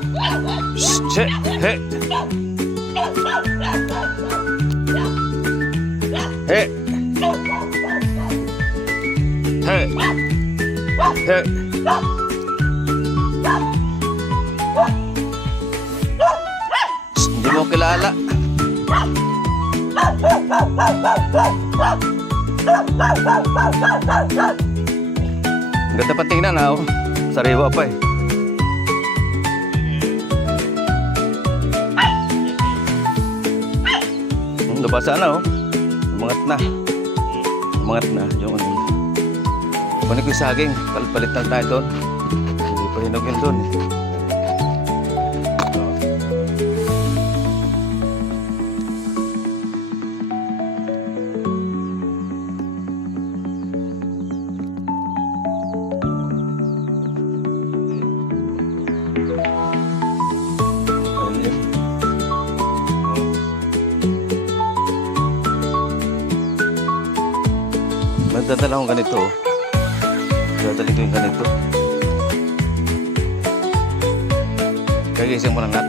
Shh, che, he. He. He. He. Shh, Hindi mo kilala. Ganda pa tingnan ha. oh. Sariwa pa eh. Nabasa na oh. Umangat na. Umangat na. Yung ano. Kunin ko yung saging. Palit-palit lang tayo doon. Hindi pa hinog yun doon. eh. Magdadala akong ganito. oh. Dadali ko yung ganito. Kagising mo lang nat.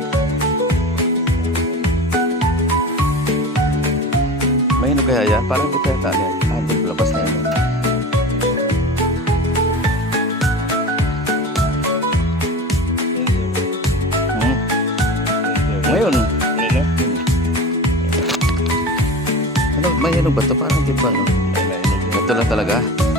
Mahinog kaya yan? Parang taan yan. Ah, hindi labas na yan. Hmm. Ngayon, ano, may hinog ba ito? Parang hindi pa, no? Ito lang talaga.